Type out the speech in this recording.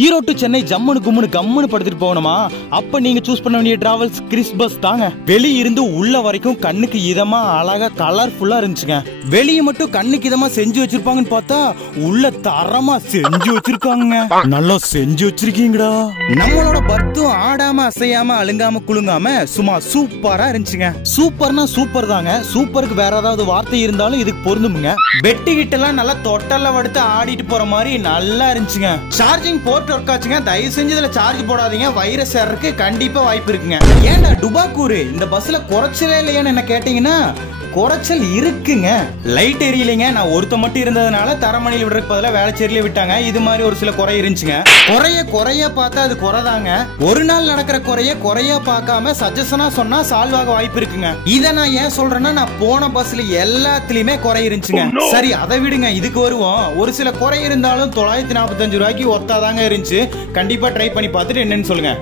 Erode to Chennai ஜம்முனு கும்முனு கம்முனு படுத்துட்டு போகணுமா? அப்ப நீங்க சூஸ் பண்ண வேண்டிய டிராவல்ஸ் கிறிஸ் பஸ் தாங்க. வெளிய இருந்து உள்ள வரைக்கும் கண்ணுக்கு இதமா அழகா கலர்ஃபுல்லா இருந்துச்சுங்க. வெளிய மட்டும் கண்ணுக்கு இதமா செஞ்சு வச்சிருப்பாங்கன்னு பார்த்தா உள்ள தரமா செஞ்சு வச்சிருக்காங்க. நல்லா செஞ்சு வச்சிருக்கீங்கடா. நம்மளோட பர்த்தும் ஆடாம அசையாம அழுங்காம குலுங்காம சும்மா சூப்பரா இருந்துச்சுங்க. சூப்பர்னா சூப்பர் தாங்க. சூப்பருக்கு வேற ஏதாவது வார்த்தை இருந்தாலும் இதுக்கு பொருந்துமுங்க. பெட்டு கிட்ட எல்லாம் நல்லா தொட்டல்ல படுத்து ஆடிட்டு போற மாதிரி நல்லா இருந்துச்சுங்க. சார்ஜிங் போர்ட் ஒர்க் ஆச்சுங்க. தயவு செஞ்சு இதுல சார்ஜ் போடாதீங்க, வைரஸ் ஏறதுக்கு கண்டிப்பா வாய்ப்பு இருக்குங்க. ஏன்டா டுபாக்கூரு இந்த பஸ்ல குறைச்சலே இல்லையான்னு என்ன கேட்டீங்கன்னா குறைச்சல் இருக்குங்க. லைட் எரியலைங்க. நான் ஒருத்த மட்டும் இருந்ததுனால தரமணியில் விடுறதுக்கு பதிலாக வேளச்சேரியில விட்டாங்க. இது மாதிரி ஒரு சில குறை இருந்துச்சுங்க. குறைய பார்த்தா அது குறைதாங்க. ஒரு நாள் நடக்கிற குறைய பார்க்காம சஜஷனா சொன்னா சால்வ் ஆக வாய்ப்பு இருக்குங்க. இதை நான் ஏன் சொல்றேன்னா நான் போன பஸ்ல எல்லாத்துலயுமே குறை இருந்துச்சுங்க. சரி அதை விடுங்க, இதுக்கு வருவோம். ஒரு சில குறை இருந்தாலும் 945 ரூபாய்க்கு ஒத்தாதாங்க இருந்துச்சு. கண்டிப்பா ட்ரை பண்ணி பார்த்துட்டு என்னன்னு சொல்லுங்க.